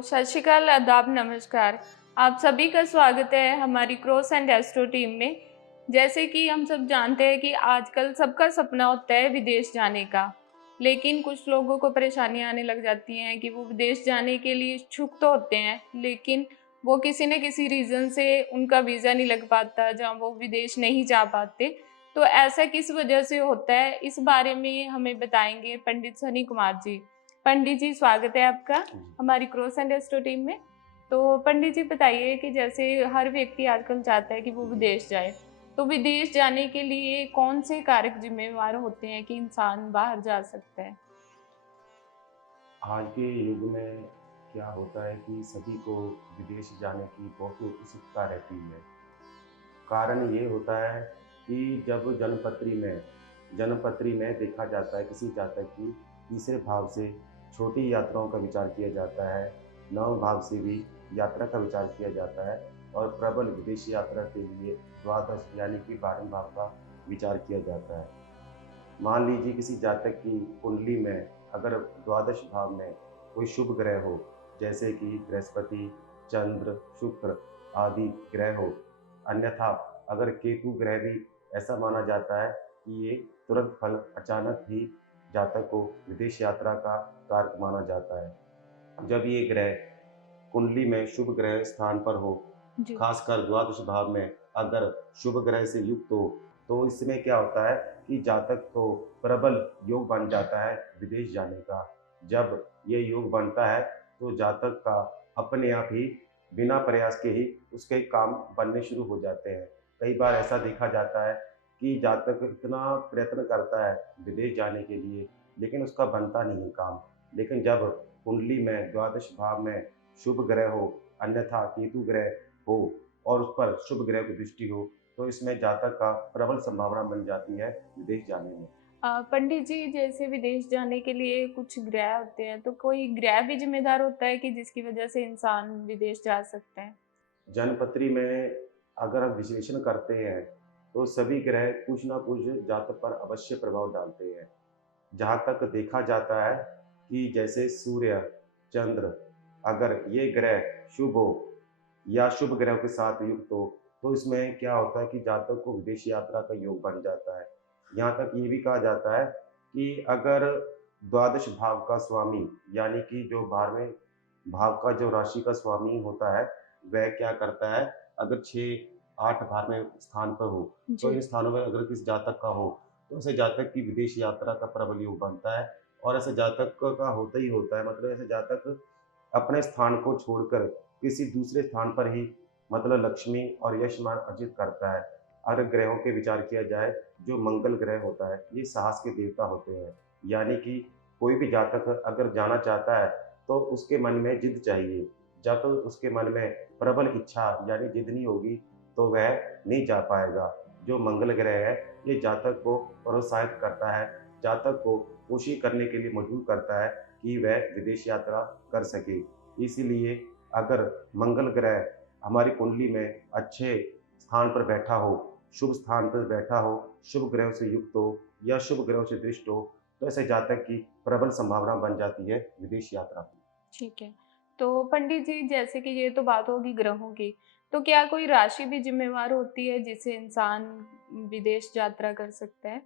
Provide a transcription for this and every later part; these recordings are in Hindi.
सत श्री अकाल, आदाब, नमस्कार। आप सभी का स्वागत है हमारी क्रॉस एंड एस्ट्रो टीम में। जैसे कि हम सब जानते हैं कि आजकल सबका सपना होता है विदेश जाने का, लेकिन कुछ लोगों को परेशानियां आने लग जाती हैं कि वो विदेश जाने के लिए इच्छुक तो होते हैं, लेकिन वो किसी न किसी रीज़न से उनका वीज़ा नहीं लग पाता, जहाँ वो विदेश नहीं जा पाते। तो ऐसा किस वजह से होता है, इस बारे में हमें बताएंगे पंडित सनी कुमार जी। पंडित जी, स्वागत है आपका हमारी क्रॉस एंड एस्ट्रो टीम में। तो पंडित जी बताइए कि जैसे हर व्यक्ति आजकल चाहता है कि वो विदेश जाए, तो विदेश जाने के लिए कौन से कारक जिम्मेवार होते हैं कि इंसान बाहर जा सकता है? आज के युग में क्या होता है कि सभी को विदेश जाने की बहुत उत्सुकता रहती है। कारण ये होता है कि जब जन्मपत्री में देखा जाता है किसी जातक की तीसरे भाव से छोटी यात्राओं का विचार किया जाता है, नव भाव से भी यात्रा का विचार किया जाता है और प्रबल विदेशी यात्रा के लिए द्वादश यानी कि 12वें भाव का विचार किया जाता है। मान लीजिए किसी जातक की कुंडली में अगर द्वादश भाव में कोई शुभ ग्रह हो, जैसे कि बृहस्पति, चंद्र, शुक्र आदि ग्रह हो, अन्यथा अगर केतु ग्रह भी ऐसा माना जाता है कि ये तुरंत फल अचानक ही जातक को विदेश यात्रा का कारक माना जाता है। जब ये ग्रह कुंडली में शुभ ग्रह स्थान पर हो, जी। खासकर द्वादश भाव में अगर शुभ ग्रह से युक्त हो, तो इसमें क्या होता है कि जातक को प्रबल योग बन जाता है विदेश जाने का। जब ये योग बनता है तो जातक का अपने आप ही बिना प्रयास के ही उसके काम बनने शुरू हो जाते हैं। कई बार ऐसा देखा जाता है कि जातक इतना प्रयत्न करता है विदेश जाने के लिए, लेकिन उसका बनता नहीं है काम। लेकिन जब कुंडली में द्वादश भाव में शुभ ग्रह हो, अन्यथा केतु ग्रह हो और उस पर शुभ ग्रह की दृष्टि हो, तो इसमें जातक का प्रबल संभावना बन जाती है विदेश जाने में। पंडित जी, जैसे विदेश जाने के लिए कुछ ग्रह होते हैं, तो कोई ग्रह भी जिम्मेदार होता है कि जिसकी वजह से इंसान विदेश जा सकते हैं? जन्मपत्री में अगर हम विश्लेषण करते हैं, तो सभी ग्रह कुछ न कुछ जातक पर अवश्य प्रभाव डालते हैं। जहाँ तक देखा जाता है कि जैसे सूर्य, चंद्र अगर ये ग्रह शुभ हो या शुभ ग्रहों के साथ युक्त हो, तो इसमें क्या होता है कि जातक को विदेश यात्रा का योग बन जाता है। यहाँ तक ये भी कहा जाता है कि अगर द्वादश भाव का स्वामी यानी कि जो 12वें भाव का जो राशि का स्वामी होता है, वह क्या करता है, अगर 6-8 12वें स्थान पर हो, तो इन जी। स्थानों में अगर किसी जातक का हो, तो ऐसे जातक की विदेश यात्रा का प्रबल योग बनता है और ऐसे जातक का होता ही होता है। मतलब ऐसे जातक अपने स्थान को छोड़कर किसी दूसरे स्थान पर ही मतलब लक्ष्मी और यश मान अर्जित करता है। अगर ग्रहों के विचार किया जाए, जो मंगल ग्रह होता है, ये साहस के देवता होते हैं। यानी कि कोई भी जातक अगर जाना चाहता है, तो उसके मन में जिद चाहिए। जब तक उसके मन में प्रबल इच्छा यानी जिद नहीं होगी, तो वह नहीं जा पाएगा। जो मंगल ग्रह है, ये जातक को प्रोत्साहित करता है, जातक को कोशिश करने के लिए मजबूर करता है कि वह विदेश यात्रा कर सके। इसीलिए अगर मंगल ग्रह हमारी कुंडली में अच्छे स्थान पर बैठा हो, शुभ स्थान पर बैठा हो, शुभ ग्रहों से युक्त हो या शुभ ग्रहों से दृष्ट हो, तो ऐसे जातक की प्रबल संभावना बन जाती है विदेश यात्रा की। ठीक है। तो पंडित जी, जैसे कि ये तो बात होगी ग्रहों की, तो क्या कोई राशि भी ज़िम्मेवार होती है जिससे इंसान विदेश यात्रा कर सकता है?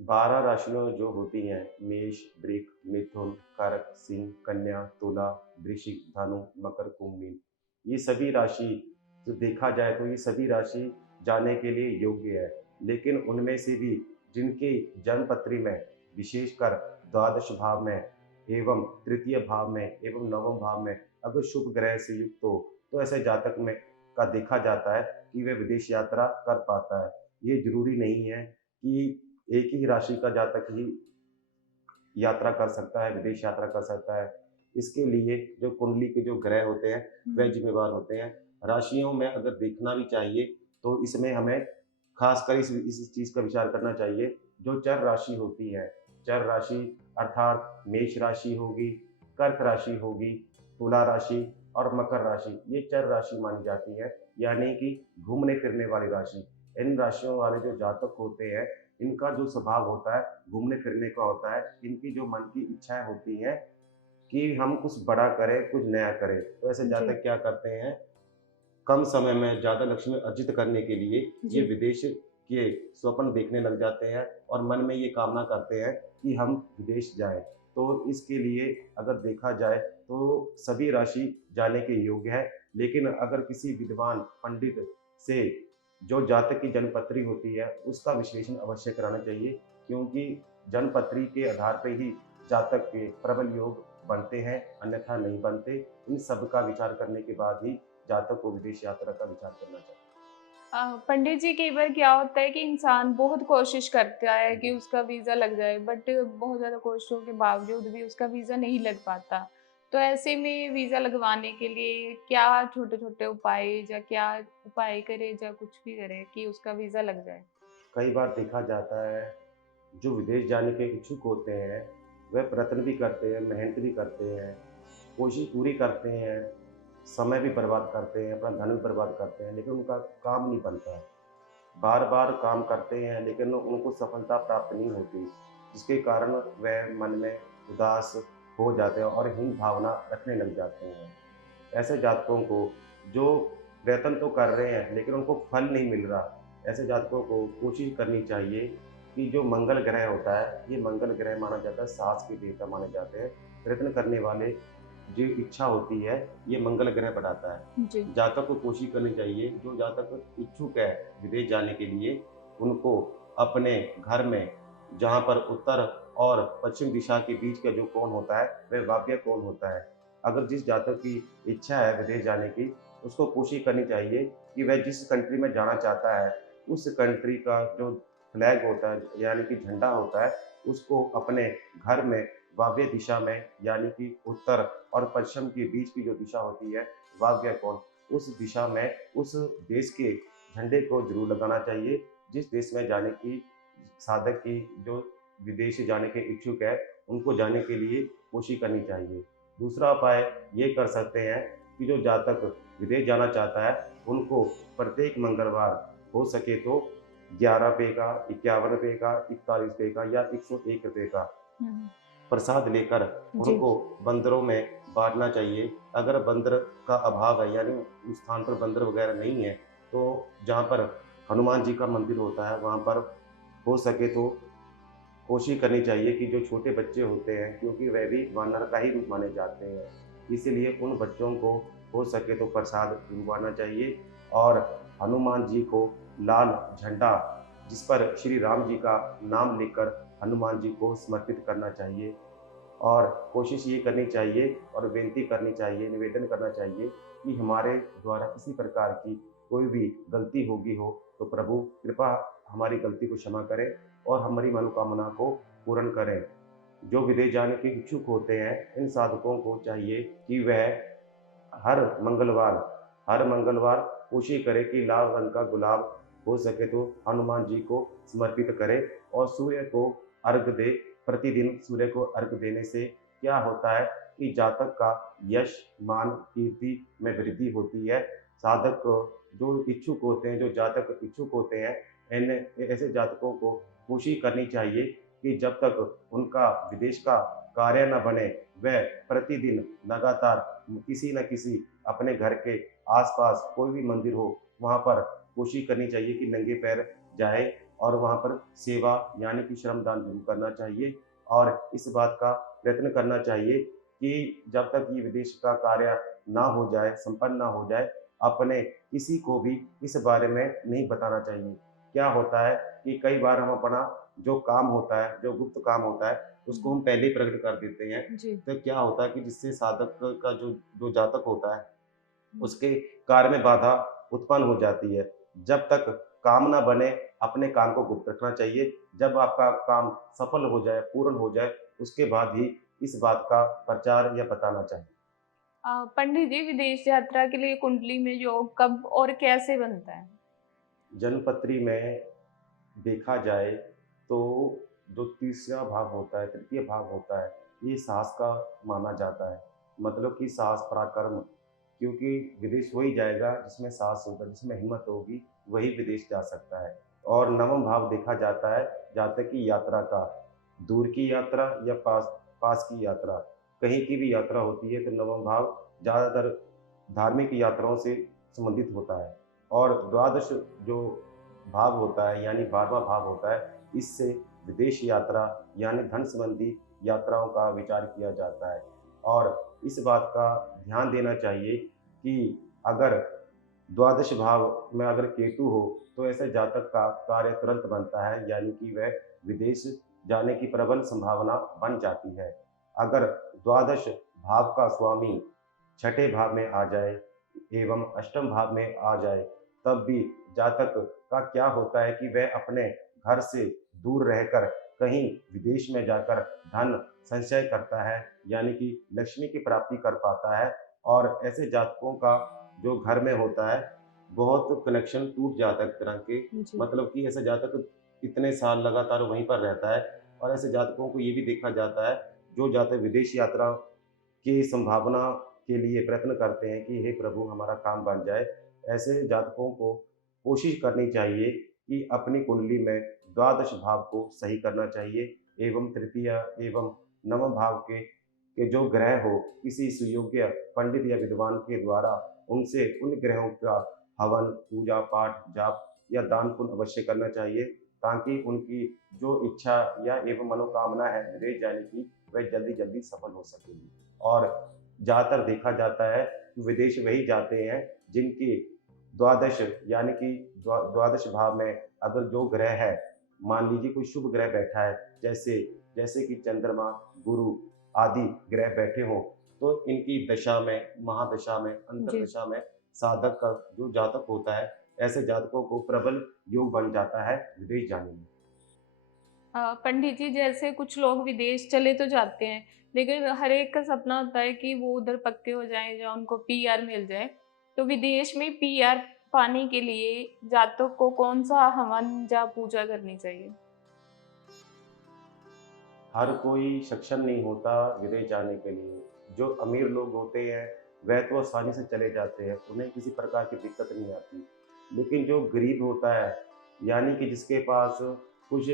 12 राशियाँ जो होती हैं मेष, वृक, मिथुन, कर्क, सिंह, कन्या, तुला, वृश्चिक, धनु, मकर, कुंभ, मीन। ये सभी राशि जो देखा जाए तो ये सभी राशि जाने के लिए योग्य है। लेकिन उनमें से भी जिनके जन्म पत्री में विशेषकर द्वादश भाव में एवं तृतीय भाव में एवं नवम भाव में अगर शुभ ग्रह से युक्त हो, तो ऐसे जातक में का देखा जाता है कि वे विदेश यात्रा कर पाता है। ये ज़रूरी नहीं है कि एक ही राशि का जातक ही यात्रा कर सकता है, विदेश यात्रा कर सकता है। इसके लिए जो कुंडली के जो ग्रह होते हैं, वह हुँ। ज़िम्मेवार होते हैं। राशियों में अगर देखना भी चाहिए, तो इसमें हमें ख़ासकर इस चीज़ का विचार करना चाहिए, जो चर राशि होती है। चर राशि अर्थात मेष राशि होगी, कर्क राशि होगी, तुला राशि और मकर राशि, ये चर राशि मानी जाती है, यानी कि घूमने-फिरने वाली राशि। इन राशियों वाले जो जातक होते हैं, इनका जो स्वभाव होता है, घूमने-फिरने का होता है। इनकी जो मन की इच्छाएँ होती हैं कि हम कुछ बड़ा करें, कुछ नया करें। तो ऐसे जी, जातक क्या करते हैं, कम समय में ज़्यादा लक्ष्मी अर्जित करने के लिए ये जी। विदेश के स्वप्न देखने लग जाते हैं और मन में ये कामना करते हैं कि हम विदेश जाएँ। तो इसके लिए अगर देखा जाए तो सभी राशि जाने के योग्य है, लेकिन अगर किसी विद्वान पंडित से जो जातक की जन्मपत्री होती है, उसका विश्लेषण अवश्य कराना चाहिए, क्योंकि जन्मपत्री के आधार पे ही जातक के प्रबल योग बनते हैं, अन्यथा नहीं बनते। इन सब का विचार करने के बाद ही जातक को विदेश यात्रा का विचार करना चाहिए। पंडित जी, कई बार क्या होता है कि इंसान बहुत कोशिश करता है कि जी। उसका वीज़ा लग जाए, बट बहुत ज़्यादा कोशिशों के बावजूद भी उसका वीज़ा नहीं लग पाता। तो ऐसे में वीज़ा लगवाने के लिए क्या छोटे-छोटे उपाय या क्या उपाय करे या कुछ भी करे कि उसका वीज़ा लग जाए? कई बार देखा जाता है, जो विदेश जाने के इच्छुक होते हैं, वह प्रयत्न भी करते हैं, मेहनत भी करते हैं, कोशिश पूरी करते हैं, समय भी बर्बाद करते हैं, अपना धन भी बर्बाद करते हैं, लेकिन उनका काम नहीं बनता है। बार-बार काम करते हैं, लेकिन उनको सफलता प्राप्त नहीं होती, जिसके कारण वह मन में उदास हो जाते हैं और हीन भावना रखने लग जाते हैं। ऐसे जातकों को जो वेतन तो कर रहे हैं लेकिन उनको फल नहीं मिल रहा, ऐसे जातकों को कोशिश करनी चाहिए कि जो मंगल ग्रह होता है, ये मंगल ग्रह माना जाता है, साहस के देवता माने जाते हैं। प्रयत्न करने वाले जो इच्छा होती है, ये मंगल ग्रह बढ़ाता जी। है। जातक को कोशिश करनी चाहिए, जो जातक इच्छुक है विदेश जाने के लिए, उनको अपने घर में जहाँ पर उत्तर और पश्चिम दिशा के बीच का जो कोण होता है, वह वायव्य कोण होता है। अगर जिस जातक की इच्छा है विदेश जाने की, उसको कोशिश करनी चाहिए कि वह जिस कंट्री में जाना चाहता है, उस कंट्री का जो फ्लैग होता है, यानी कि झंडा होता है, उसको अपने घर में वायव्य दिशा में, यानी कि उत्तर और पश्चिम के बीच की जो दिशा होती है, वायव्य कोण, उस दिशा में उस देश के झंडे को ज़रूर लगाना चाहिए, जिस देश में जाने की साधक की जो विदेश जाने के इच्छुक है, उनको जाने के लिए कोशिश करनी चाहिए। दूसरा उपाय ये कर सकते हैं कि जो जातक विदेश जाना चाहता है, उनको प्रत्येक मंगलवार हो सके तो ₹11 का, ₹51 का, ₹41 का या ₹101 का हुँ, प्रसाद लेकर जी। उनको बंदरों में बाँटना चाहिए। अगर बंदर का अभाव है, यानी उस स्थान पर बंदर वगैरह नहीं है, तो जहाँ पर हनुमान जी का मंदिर होता है, वहाँ पर हो सके तो कोशिश करनी चाहिए कि जो छोटे बच्चे होते हैं, क्योंकि वह भी वानर का ही रूप माने जाते हैं, इसीलिए उन बच्चों को हो सके तो प्रसाद दिलवाना चाहिए और हनुमान जी को लाल झंडा, जिस पर श्री राम जी का नाम लिखकर हनुमान जी को समर्पित करना चाहिए और कोशिश ये करनी चाहिए और विनती करनी चाहिए, निवेदन करना चाहिए कि हमारे द्वारा किसी प्रकार की कोई भी गलती होगी हो, तो प्रभु कृपा हमारी गलती को क्षमा करें और हमारी मनोकामना को पूर्ण करें। जो विदेश जाने के इच्छुक होते हैं, इन साधकों को चाहिए कि वह हर मंगलवार हर मंगलवार कोशिश करें कि लाल रंग का गुलाब हो सके तो हनुमान जी को समर्पित करें और सूर्य को अर्घ दे। प्रतिदिन सूर्य को अर्घ देने से क्या होता है कि जातक का यश, मान, कीर्ति में वृद्धि होती है। साधक को जो इच्छुक होते हैं, जो जातक इच्छुक होते हैं, इन ऐसे जातकों को कोशिश करनी चाहिए कि जब तक उनका विदेश का कार्य न बने, वह प्रतिदिन लगातार किसी न किसी अपने घर के आस-पास कोई भी मंदिर हो, वहाँ पर कोशिश करनी चाहिए कि नंगे पैर जाए और वहाँ पर सेवा यानी कि श्रमदान ज़रूर करना चाहिए और इस बात का प्रयत्न करना चाहिए कि जब तक ये विदेश का कार्य ना हो जाए, संपन्न ना हो जाए, अपने किसी को भी इस बारे में नहीं बताना चाहिए। क्या होता है कि कई बार हम अपना जो काम होता है, जो गुप्त काम होता है, उसको हुँ, हम पहले ही प्रकट कर देते हैं। जी। तो क्या होता है कि जिससे साधक का जो जो जातक होता है, हुँ। उसके कार्य में बाधा उत्पन्न हो जाती है। जब तक काम ना बने, अपने काम को गुप्त रखना चाहिए। जब आपका काम सफल हो जाए, पूर्ण हो जाए, उसके बाद ही इस बात का प्रचार या बताना चाहिए। पंडित जी, विदेश यात्रा के लिए कुंडली में योग कब और कैसे बनता है? जन्मपत्री में देखा जाए तो जो तीसरा भाव होता है, तृतीय भाव होता है, ये साहस का माना जाता है। मतलब कि साहस पराक्रम, क्योंकि विदेश वही जाएगा जिसमें साहस होगा, जिसमें हिम्मत होगी, वही विदेश जा सकता है। और नवम भाव देखा जाता है जातक की यात्रा का, दूर की यात्रा या पास पास की यात्रा। कहीं की भी यात्रा होती है तो नवम भाव ज़्यादातर धार्मिक यात्राओं से संबंधित होता है। और द्वादश जो भाव होता है यानी 12वां भाव होता है, इससे विदेश यात्रा यानी धन संबंधी यात्राओं का विचार किया जाता है। और इस बात का ध्यान देना चाहिए कि अगर द्वादश भाव में अगर केतु हो, तो ऐसे जातक का कार्य तुरंत बनता है, यानी कि वह विदेश जाने की प्रबल संभावना बन जाती है। अगर द्वादश भाव का स्वामी छठे भाव में आ जाए एवं अष्टम भाव में आ जाए, तब भी जातक का क्या होता है कि वह अपने घर से दूर रहकर कहीं विदेश में जाकर धन संचय करता है, यानी कि लक्ष्मी की प्राप्ति कर पाता है। और ऐसे जातकों का जो घर में होता है, बहुत कनेक्शन टूट जाता है एक तरह के, जी। मतलब कि ऐसा जातक इतने साल लगातार वहीं पर रहता है। और ऐसे जातकों को ये भी देखा जाता है, जो जातक विदेश यात्रा की संभावना के लिए प्रयत्न करते हैं कि हे प्रभु हमारा काम बन जाए, ऐसे जातकों को कोशिश करनी चाहिए कि अपनी कुंडली में द्वादश भाव को सही करना चाहिए एवं तृतीय एवं नवम भाव के जो ग्रह हो, किसी सुयोग्य पंडित या विद्वान के द्वारा उनसे उन ग्रहों का हवन, पूजा पाठ, जाप या दान पुण्य अवश्य करना चाहिए, ताकि उनकी जो इच्छा या एवं मनोकामना है विदेश जाने की, वह जल्दी-जल्दी सफल हो सकेगी। और ज़्यादातर देखा जाता है कि विदेश वही जाते हैं जिनकी द्वादश यानी कि द्वादश भाव में अगर जो ग्रह है, मान लीजिए कोई शुभ ग्रह बैठा है, जैसे जैसे कि चंद्रमा, गुरु आदि ग्रह बैठे हों, तो इनकी दशा में, महादशा में, जी। अंतर्दशा में साधक का जो जातक होता है, ऐसे जातकों को प्रबल योग बन जाता है विदेश जाने में। पंडित जी, जैसे कुछ लोग विदेश चले तो जाते हैं, लेकिन हर एक का सपना होता है कि वो उधर पक्के हो जाएँ, या उनको पीआर मिल जाए। तो विदेश में पीआर पाने के लिए जातक को कौन-सा हवन या पूजा करनी चाहिए? हर कोई सक्षम नहीं होता विदेश जाने के लिए। जो अमीर लोग होते हैं, वह तो आसानी से चले जाते हैं, उन्हें किसी प्रकार की दिक्कत नहीं आती। लेकिन जो गरीब होता है, यानी कि जिसके पास कुछ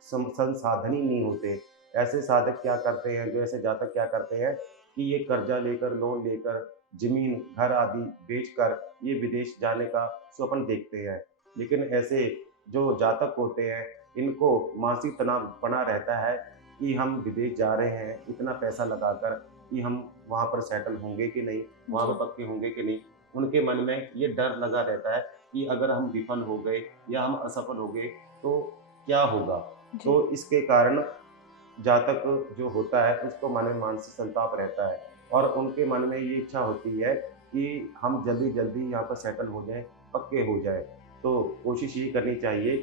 संसाधन ही नहीं होते, ऐसे साधक क्या करते हैं, जो ऐसे जातक क्या करते हैं कि ये कर्जा लेकर, लोन लेकर, ज़मीन, घर आदि बेचकर ये विदेश जाने का स्वप्न देखते हैं। लेकिन ऐसे जो जातक होते हैं, इनको मानसिक तनाव बना रहता है कि हम विदेश जा रहे हैं इतना पैसा लगाकर, कि हम वहाँ पर सेटल होंगे कि नहीं, वहाँ जी। पर पक्के होंगे कि नहीं। उनके मन में ये डर लगा रहता है कि अगर हम विफल हो गए या हम असफल हो गए तो क्या होगा। जी। तो इसके कारण जातक जो होता है उसको मन में मानसिक संताप रहता है, और उनके मन में ये इच्छा होती है कि हम जल्दी जल्दी यहाँ पर सेटल हो जाएं, पक्के हो जाएं। तो कोशिश ये करनी चाहिए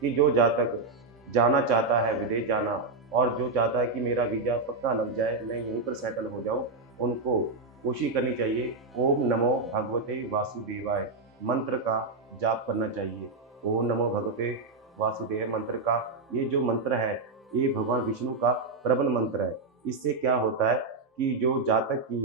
कि जो जातक जाना चाहता है विदेश जाना, और जो चाहता है कि मेरा वीज़ा पक्का लग जाए, मैं यहीं पर सेटल हो जाऊँ, उनको कोशिश करनी चाहिए ओम नमो भगवते वासुदेवाय मंत्र का जाप करना चाहिए। ओम नमो भगवते वासुदेव मंत्र का ये जो मंत्र है, ये भगवान विष्णु का प्रबल मंत्र है। इससे क्या होता है कि जो जातक की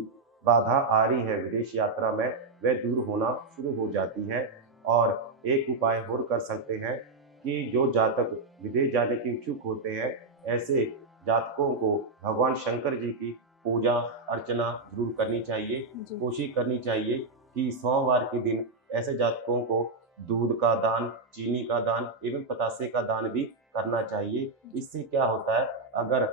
बाधा आ रही है विदेश यात्रा में, वह दूर होना शुरू हो जाती है। और एक उपाय और कर सकते हैं कि जो जातक विदेश जाने के इच्छुक होते हैं, ऐसे जातकों को भगवान शंकर जी की पूजा अर्चना ज़रूर करनी चाहिए। जी। कोशिश करनी चाहिए कि सोमवार के दिन ऐसे जातकों को दूध का दान, चीनी का दान एवं पतासे का दान भी करना चाहिए। इससे क्या होता है, अगर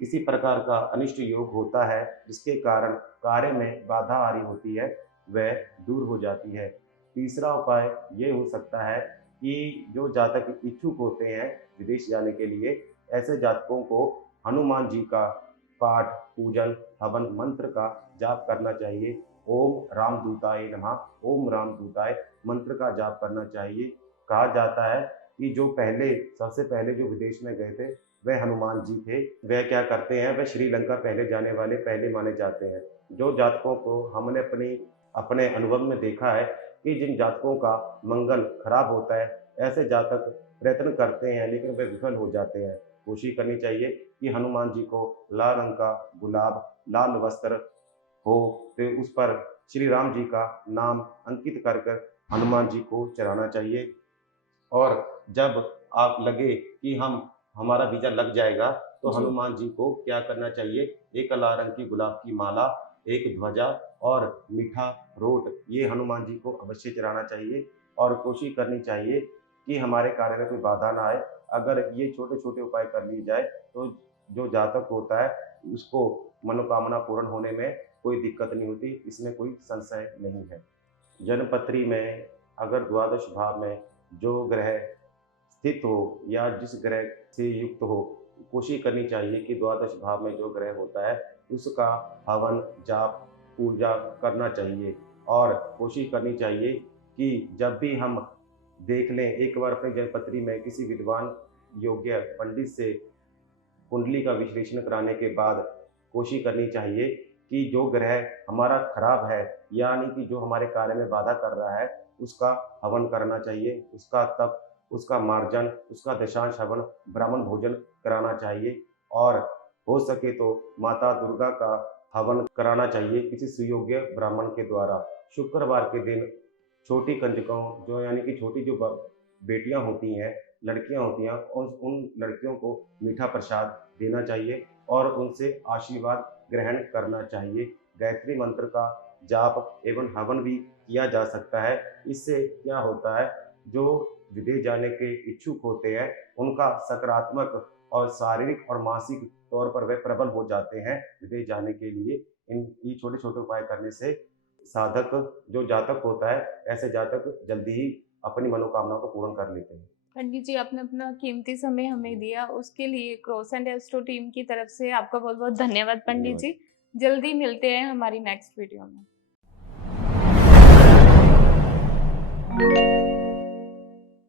किसी प्रकार का अनिष्ट योग होता है जिसके कारण कार्य में बाधा आ रही होती है, वह दूर हो जाती है। तीसरा उपाय ये हो सकता है कि जो जातक इच्छुक होते हैं विदेश जाने के लिए, ऐसे जातकों को हनुमान जी का पाठ, पूजन, हवन मंत्र का जाप करना चाहिए। ओम रामदूताय नमः, ओम रामदूताय मंत्र का जाप करना चाहिए। कहा जाता है कि जो पहले सबसे पहले जो विदेश में गए थे, वह हनुमान जी थे। वह क्या करते हैं, वह श्रीलंका पहले जाने वाले पहले माने जाते हैं। जो जातकों को हमने अपने अनुभव में देखा है कि जिन जातकों का मंगल खराब होता है, ऐसे जातक प्रयत्न करते हैं लेकिन वे विफल हो जाते हैं। कोशिश करनी चाहिए कि हनुमान जी को लाल रंग का गुलाब, लाल वस्त्र हो, तो उस पर श्री राम जी का नाम अंकित कर कर हनुमान जी को चढ़ाना चाहिए। और जब आप लगे कि हम हमारा वीजा लग जाएगा, तो जी। हनुमान जी को क्या करना चाहिए, एक लाल रंग की गुलाब की माला, एक ध्वजा और मीठा रोट, ये हनुमान जी को अवश्य चढ़ाना चाहिए और कोशिश करनी चाहिए कि हमारे कार्य में कोई बाधा ना आए। अगर ये छोटे-छोटे उपाय कर लिए जाए, तो जो जातक होता है, उसको मनोकामना पूर्ण होने में कोई दिक्कत नहीं होती, इसमें कोई संशय नहीं है। जन्मपत्री में अगर द्वादश भाव में जो ग्रह स्थित हो या जिस ग्रह से युक्त हो, कोशिश करनी चाहिए कि द्वादश भाव में जो ग्रह होता है, उसका हवन, जाप, पूजा करना चाहिए और कोशिश करनी चाहिए कि जब भी हम देख लें, एक बार अपनी जन्मपत्री में किसी विद्वान योग्य पंडित से कुंडली का विश्लेषण कराने के बाद कोशिश करनी चाहिए कि जो ग्रह हमारा खराब है, यानी कि जो हमारे कार्य में बाधा कर रहा है, उसका हवन करना चाहिए, उसका तप, उसका मार्जन, उसका दशांश हवन, ब्राह्मण भोजन कराना चाहिए और हो सके तो माता दुर्गा का हवन कराना चाहिए किसी सुयोग्य ब्राह्मण के द्वारा। शुक्रवार के दिन छोटी कंजकों, जो यानी कि छोटी जो बेटियां होती हैं, लड़कियां होती हैं, उन लड़कियों को मीठा प्रसाद देना चाहिए और उनसे आशीर्वाद ग्रहण करना चाहिए। गायत्री मंत्र का जाप एवं हवन भी किया जा सकता है। इससे क्या होता है, जो विदेश जाने के इच्छुक होते हैं, उनका सकारात्मक और शारीरिक और मानसिक तौर पर वे प्रबल हो जाते हैं विदेश जाने के लिए। इन ये छोटे-छोटे उपाय करने से साधक, जो जातक होता है, ऐसे जातक जल्दी ही अपनी मनोकामना को पूर्ण कर लेते हैं। पंडित जी, आपने अपना कीमती समय हमें जी, दिया, उसके लिए क्रॉस एंड एस्ट्रो टीम की तरफ से आपका बहुत बहुत धन्यवाद पंडित धन्यवाद। जी। जल्दी मिलते हैं हमारी नेक्स्ट वीडियो में।